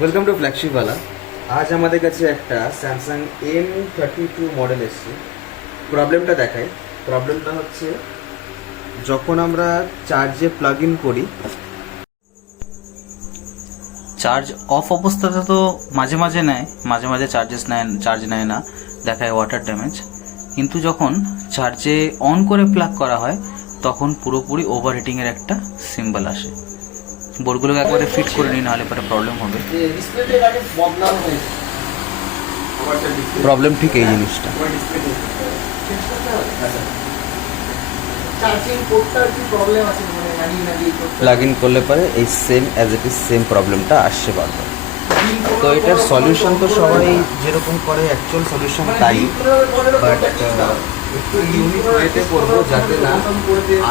Welcome to ফ্ল্যাগশিপওয়ালা। আজ আমাদের কাছে একটা স্যামসাং M32 মডেল এসছে। প্রবলেমটা দেখাই। প্রবলেমটা হচ্ছে যখন আমরা চার্জে প্লাগ ইন করি, চার্জ অফ অবস্থাতে তো মাঝে মাঝে নেয়, মাঝে মাঝে চার্জ নেয় না, দেখায় ওয়াটার ড্যামেজ। কিন্তু যখন চার্জে অন করে প্লাগ করা হয় তখন পুরোপুরি ওভারহিটিংয়ের একটা সিম্বল আসে। বোর্ডগুলোকে একবারে ফিট করে নিই, নাহলে পরে প্রবলেম হবে। প্রবলেম ঠিক এই জিনিসটা। প্লাগ ইন করলে পরে এই same as it is same প্রবলেমটা আসছে বারবার। তো এটার সলিউশন তো সবাই যেরকম করে অ্যাকচুয়াল সলিউশন তাই, বাট একটু ইউনিক ওয়েতে করবো যাতে না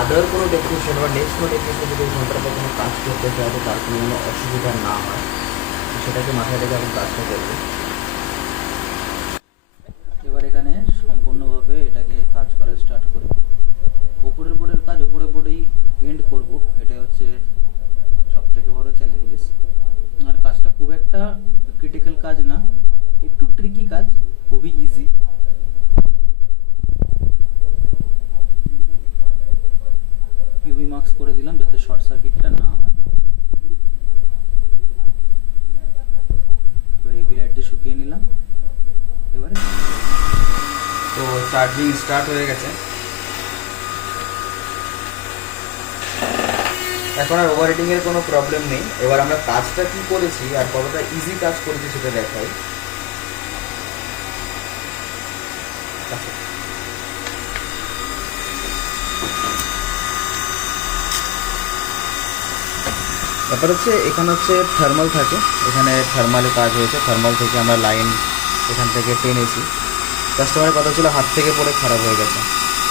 আদার কোনো টেকনিশিয়ান বা নেক্সট কোনো টেকনিশিয়ান যদি ঘন্টার পর কোনো কাজ করতে চায় তো তার কোনো অসুবিধা না হয়, সেটাকে মাথায় রেখে আমি কাজটা করবো। এবার এখানে সম্পূর্ণভাবে এটাকে কাজ করা স্টার্ট করি। ওপরের বোর্ডের কাজ ওপরের বোর্ডেই এন্ড করব, এটাই হচ্ছে সব থেকে বড় চ্যালেঞ্জেস। আর কাজটা খুব একটা ক্রিটিক্যাল কাজ না, একটু ট্রিকি কাজ, খুবই ইজি। ইউভি মাস্ক করে দিলাম যাতে শর্ট সার্কিটটা না হয়। এবার ইউভি লাইট দিয়ে শুকিয়ে নিলাম। এবারে তো চার্জিং স্টার্ট হয়ে গেছে। এখন আর ওভারহিটিং এর কোনো প্রবলেম নেই। এবার আমরা কাজটা কি করেছি আর কতটা ইজি কাজ করেছি সেটা দেখাই। ব্যাপার হচ্ছে এখানে হচ্ছে থার্মাল থাকে, এখানে থার্মালে কাজ হয়েছে। থার্মাল থেকে আমরা লাইন এখান থেকে টেনেছি। কাস্টমারের কথা ছিল হাত থেকে পড়ে খারাপ হয়ে গেছে,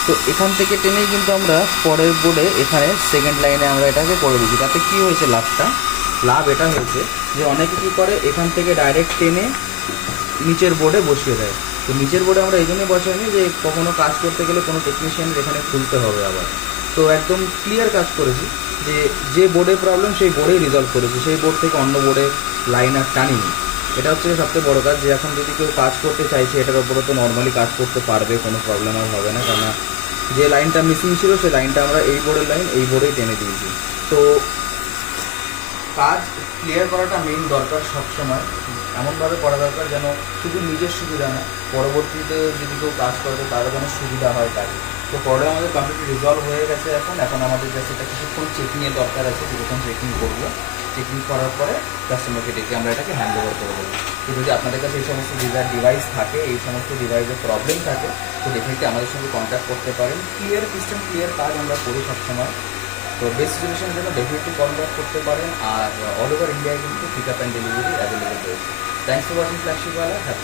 তো এখান থেকে টেনেই কিন্তু আমরা পরের বোর্ডে এখানে সেকেন্ড লাইনে আমরা এটাকে করে দিচ্ছি। তাতে কী হয়েছে লাভ এটা হয়েছে যে অনেকে কী করে এখান থেকে ডাইরেক্ট টেনে নিচের বোর্ডে বসিয়ে দেয়। তো নিচের বোর্ডে আমরা এই জন্যই বসাইনি যে কখনো কাজ করতে গেলে কোনো টেকনিশিয়ান এখানে খুলতে হবে আবার। তো একদম ক্লিয়ার কাজ করেছি যে বোর্ডে প্রবলেম সেই বোর্ডেই রিজলভ করেছি, সেই বোর্ড থেকে অন্য বোর্ডে লাইন আর টানিনি। এটা হচ্ছে সবথেকে বড় কাজ, যে এখন যদি কেউ কাজ করতে চাইছে এটার উপরে তো নর্মালি কাজ করতে পারবে, কোনো প্রবলেম আর হবে না। কেননা যে লাইনটা মিসিং ছিল সেই লাইনটা আমরা এই বোর্ডের লাইন এই বোর্ডেই টেনে দিয়েছি। তো কাজ ক্লিয়ার করাটা মেইন দরকার সবসময়, এমনভাবে করা দরকার যেন শুধু নিজের সুবিধা না, পরবর্তীতে যদি কেউ কাজ করে তো তারও যেন সুবিধা হয় কাজে। তো পরে আমাদের কমপ্লিট রিজলভ হয়ে গেছে। এখন আমাদের কাছে এটা কিছুক্ষণ চেকিংয়ের দরকার আছে, কিছুক্ষণ চেকিং করবো। চেকিং করার পরে কাস্টমারকে ডেকে আমরা এটাকে হ্যান্ড ওভার করে দেবো। তো যদি আপনাদের কাছে এই সমস্ত ডিভাইস থাকে, এই সমস্ত ডিভাইসের প্রবলেম থাকে, তো ডেফিনেটলি আমাদের সঙ্গে কন্ট্যাক্ট করতে পারেন। ক্লিয়ার কাজ আমরা করি সবসময়। তো বেস্ট সলিউশনের জন্য ডেফিনেটলি কল ব্যাক করতে পারেন। আর অল ওভার ইন্ডিয়ায় কিন্তু pick up and delivery available রয়েছে। থ্যাংকস ফর ওয়াচিং ফ্ল্যাগশিপওয়ালা। হ্যাভ